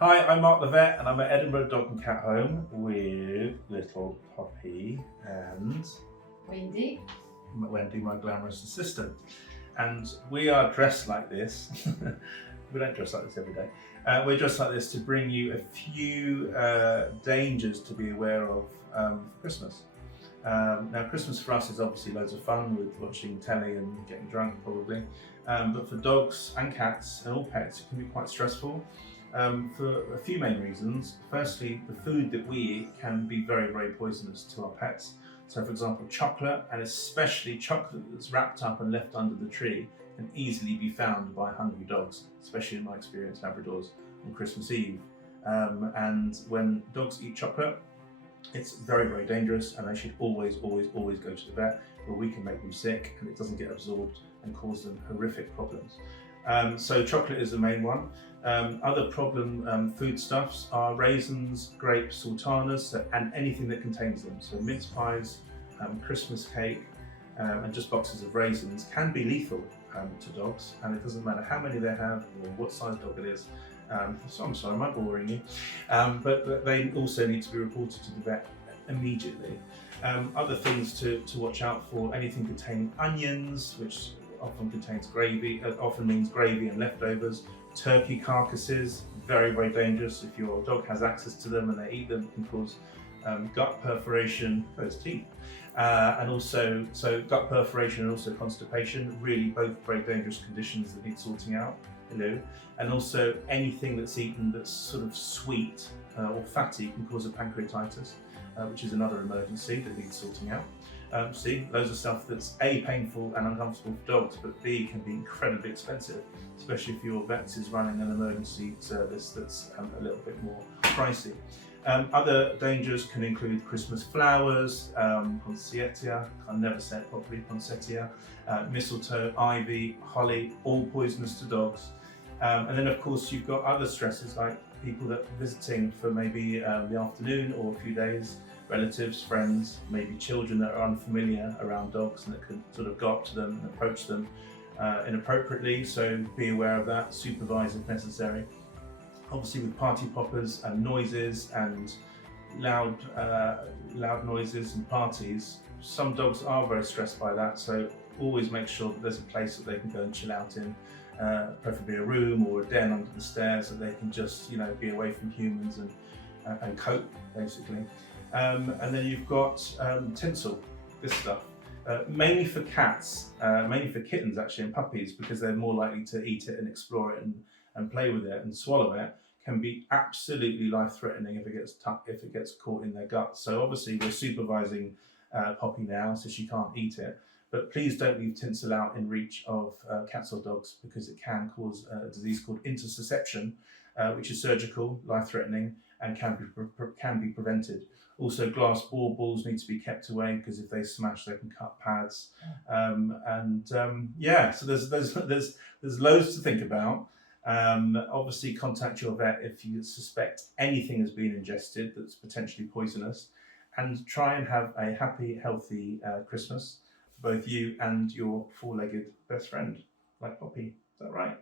Hi, I'm Mark the vet, and I'm at Edinburgh Dog and Cat Home with little Poppy and Wendy, my glamorous assistant. And we are dressed like this. We don't dress like this every day. We're dressed like this to bring you a few dangers to be aware of for Christmas. Now, Christmas for us is obviously loads of fun with watching telly and getting drunk, probably. But for dogs and cats and all pets, it can be quite stressful. For a few main reasons. Firstly, the food that we eat can be very, very poisonous to our pets. So for example, chocolate, and especially chocolate that's wrapped up and left under the tree, can easily be found by hungry dogs, especially in my experience, Labradors, on Christmas Eve. And when dogs eat chocolate, it's very, very dangerous, and they should always, always, always go to the vet, where we can make them sick and it doesn't get absorbed and cause them horrific problems. So chocolate is the main one. Other problem foodstuffs are raisins, grapes, sultanas, and anything that contains them. So mince pies, Christmas cake, and just boxes of raisins can be lethal to dogs, and it doesn't matter how many they have or what size dog it is. So I'm sorry, am I boring you? But they also need to be reported to the vet immediately. Other things to watch out for: anything containing onions, which often contains gravy, often means gravy and leftovers. Turkey carcasses, very, very dangerous. If your dog has access to them and they eat them, it can cause gut perforation, those teeth, and also gut perforation and also constipation. Really, both very dangerous conditions that need sorting out. And also anything that's eaten that's sort of sweet or fatty can cause a pancreatitis, which is another emergency that needs sorting out. See, loads of stuff that's A, painful and uncomfortable for dogs, but B, can be incredibly expensive, especially if your vet is running an emergency service that's a little bit more pricey. Other dangers can include Christmas flowers, poinsettia, I never say it properly, poinsettia, mistletoe, ivy, holly, all poisonous to dogs. And then of course you've got other stresses like people that are visiting for maybe the afternoon or a few days, relatives, friends, maybe children that are unfamiliar around dogs and that could sort of go up to them and approach them inappropriately, so be aware of that, supervise if necessary. Obviously with party poppers and noises and loud noises and parties, some dogs are very stressed by that, so always make sure that there's a place that they can go and chill out in, preferably a room or a den under the stairs, that they can just be away from humans and cope basically. And then you've got tinsel, this stuff, mainly for cats, mainly for kittens actually, and puppies, because they're more likely to eat it and explore it and play with it and swallow it. Can be absolutely life-threatening if it gets caught in their gut. So obviously we're supervising Poppy now, so she can't eat it. But please don't leave tinsel out in reach of cats or dogs, because it can cause a disease called intussusception, which is surgical, life-threatening, and can be prevented. Also, glass baubles need to be kept away, because if they smash, they can cut pads. Yeah, so there's loads to think about. Obviously, contact your vet if you suspect anything has been ingested that's potentially poisonous, and try and have a happy, healthy Christmas for both you and your four-legged best friend, like Poppy. Is that right?